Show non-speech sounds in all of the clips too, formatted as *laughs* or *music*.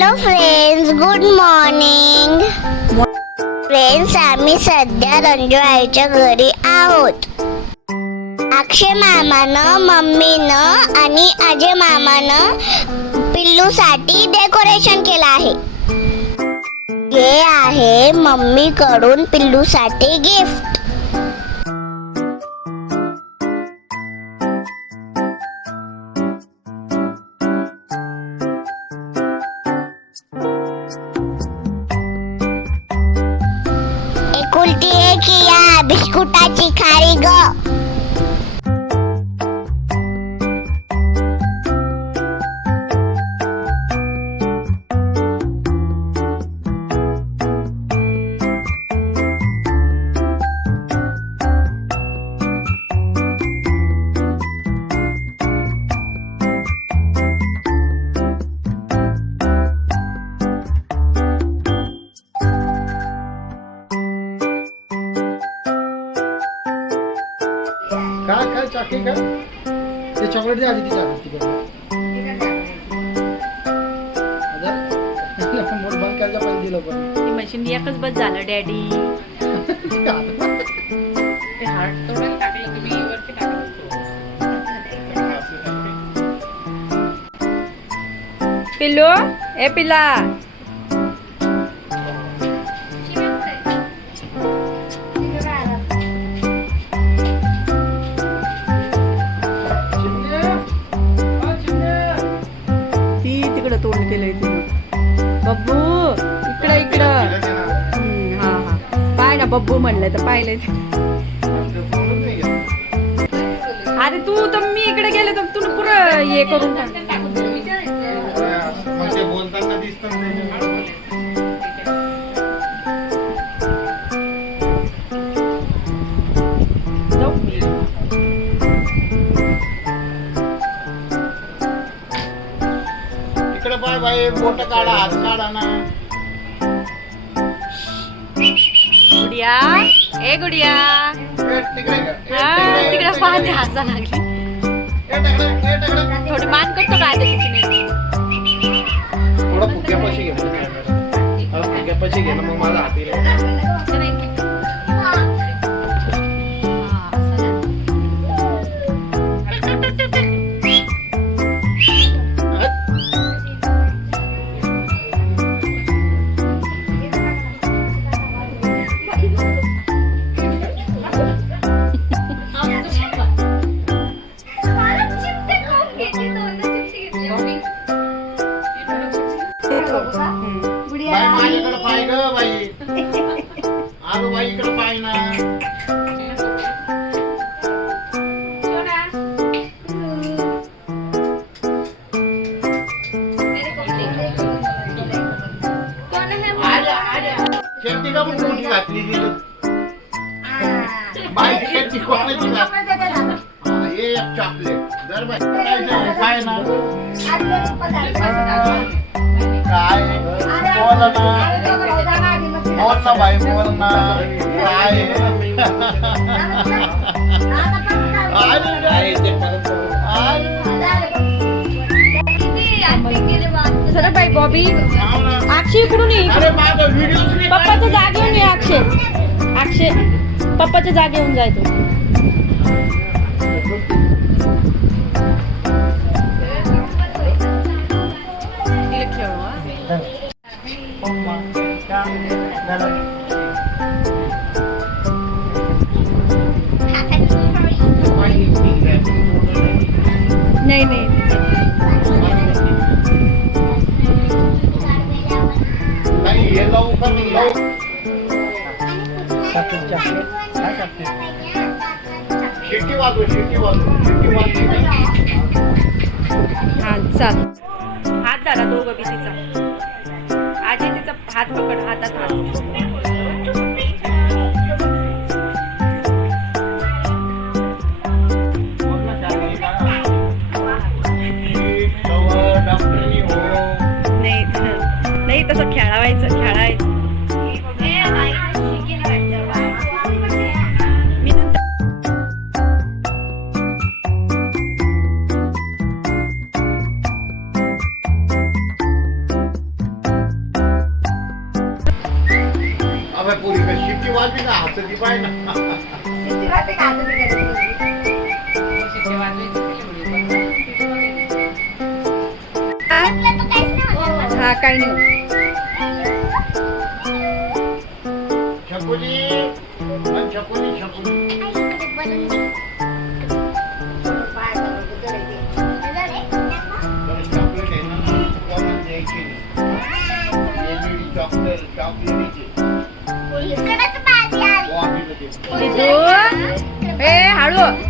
Hello friends good morning friends आम्ही सध्या रंजू आईच्या घरी आहोत. अक्षय मामानं मम्मीनं आणि अजय मामानं पिल्लूसाठी डेकोरेशन केलं आहे. हे आहे मम्मीकडून पिल्लूसाठी गिफ्ट चाकी काय ते चॉकलेट दे आधी ती चाकी मोठ बंद करायचं पण दिलं पण. ती मशीन एकच बस झालं डॅडी. ते हार्ट तोडायला टाकले तुम्ही वरती टाकलं पिल्लू ए पिल्ला. बब्बू म्हणलं तर पाहिलंय ते. अरे तू तर मी इकडे गेले तर तू पुरं हे करून टाक बोलताना दिसतात जाऊ मी. इकडे पाय बाई बोट काढा हात काढा ना गुडिया. ए गुडिया. तिकडे हा तिकडे, पाहते हसा लागली. थोडी मान करतो काय ते तिची शेती का म्हणून मोठी घातली कोणाची? हा, एक चॉकलेट काय ना? बोल ना. बोल ना बाई बोल ना. काय? *laughs* आली रे. चला बाई बॉबी. अक्षय इकडून ये. पप्पाच्या जागेवर ये अक्षय. अक्षय पप्पाच्या जागेवरून जाय तू. नाही नाही. चाल हात झाला दोघं बी तिचा. आजी तिचा हात पकड हातात हात. कशी शिट्टी वाजली ना हात ती पाय ना हा काही नाही छकुली मन छकुली छकुली तर चॉकलेट आहे ना कोणाला द्यायची नाही एलईडी चॉकलेट हळू.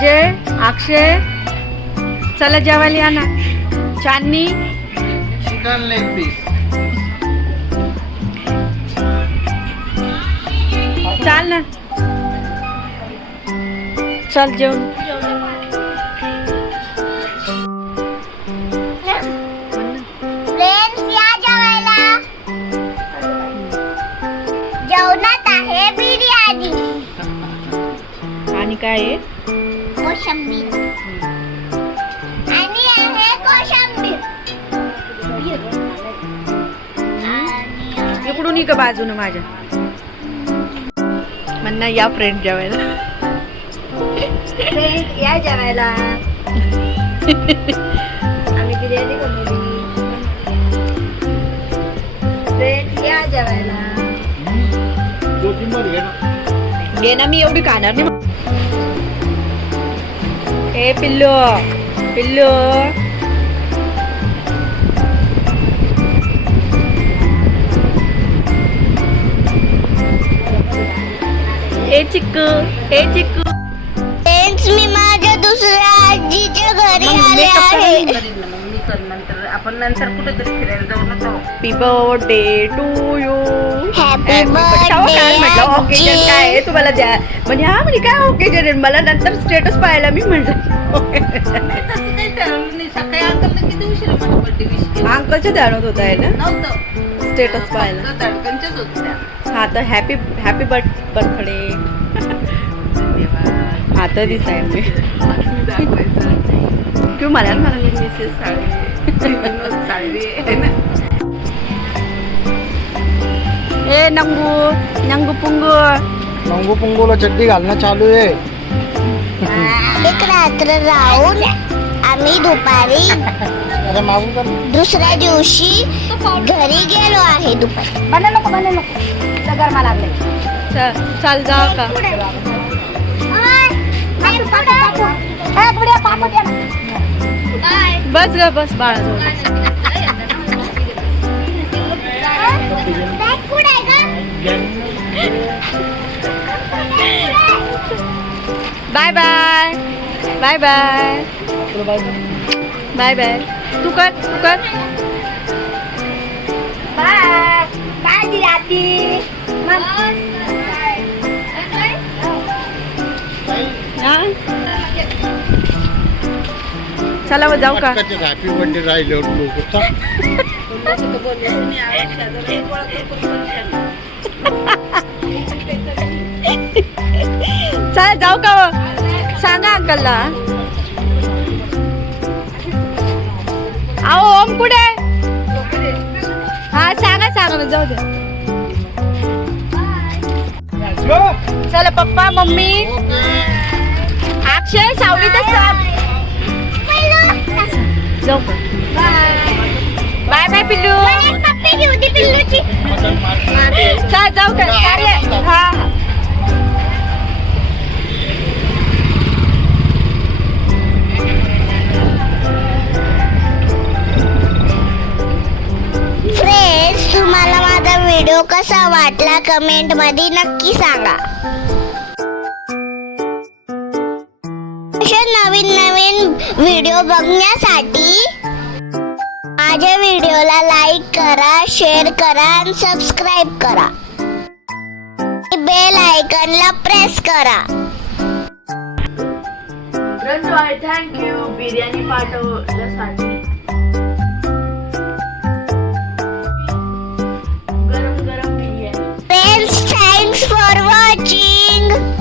अजय अक्षय चला जेवायला या ना. चांदनी. चिकन लेग पीस चाल ना. चल जेवण. जेवणात आहे बिर्याणी. आणि काय आहे? कोशंबीर. आणि आहे कोशंबीर. इकडून इकडं बाजूनं माझ्या. म्हणणं या फ्रेंड जेवायला. या जेवायला. आम्ही बिर्याणी बनवली. फ्रेंड या जेवायला. घे ना. घे ना मी एवढी खाणार नाही. ए पिल्लू. पिल्लू. ए चिक्कू. ए चिक्कू. फ्रेंड्स मी माझ्या दुसऱ्या आजीच्या घरी आले आहे. मी कर नंतर आपण नंतर कुठेतरी फिरायला जाऊ ना जाऊ. Happy birthday to you Happy म्हटलं birthday, ओकेजन. काय आहे? तुम्हाला द्या. म्हणजे हा म्हणजे काय ओकेजन आहे मला नंतर स्टेटस पाहायला मी म्हटलं सकाळी अंकलला किती उशीर मला बर्थडे विश केला. अंकलच्या ध्यानात होत आहे ना? नव्हतं. स्टेटस पाहायला. फक्त धडकनच्याच होत्या. हा तर हॅपी हॅपी बर्थडे हा तर दिसाय मी. किंवा मला मला मिसेस साळवे साळवे आहे ना. ए नंगू नंगू पुंगू. मंगू पुंगूला चड्डी घालणं चालू आहे. *laughs* एक रात्र राहून आम्ही दुपारी अरे मागून कर दुसऱ्या दिवशी घरी गेलो आहे दुपारी. बना नको बना नको. गरमा लागले. चल चाल जा का? बस ग बस बाळा. Bye bye bye bye bye bye तू कर तू कर. हा? चला मग जाऊ का? हॅपी बर्थडे राहिले *laughs* लोक चला जाऊ का? सांगा अंकलला. अहो ओम कुठे हा सांगा सांगा जाऊ दे. चला पप्पा मम्मी. अक्षय सावलीतच जाऊ का? बाय बाय पिल्लू. चल जाऊ का. हा. फ्रेंड्स तुम्हाला माझा व्हिडिओ कसा वाटला कमेंटमध्ये नक्की सांगा. असे नवीन नवीन व्हिडिओ बघण्यासाठी माझ्या व्हिडिओला लाईक करा शेअर करा आणि सबस्क्राईब करा. बेल आयकनला प्रेस करा. थँक्यू बिर्याणी पाठवल्यासाठी गरम गरम बिर्याणी. For watching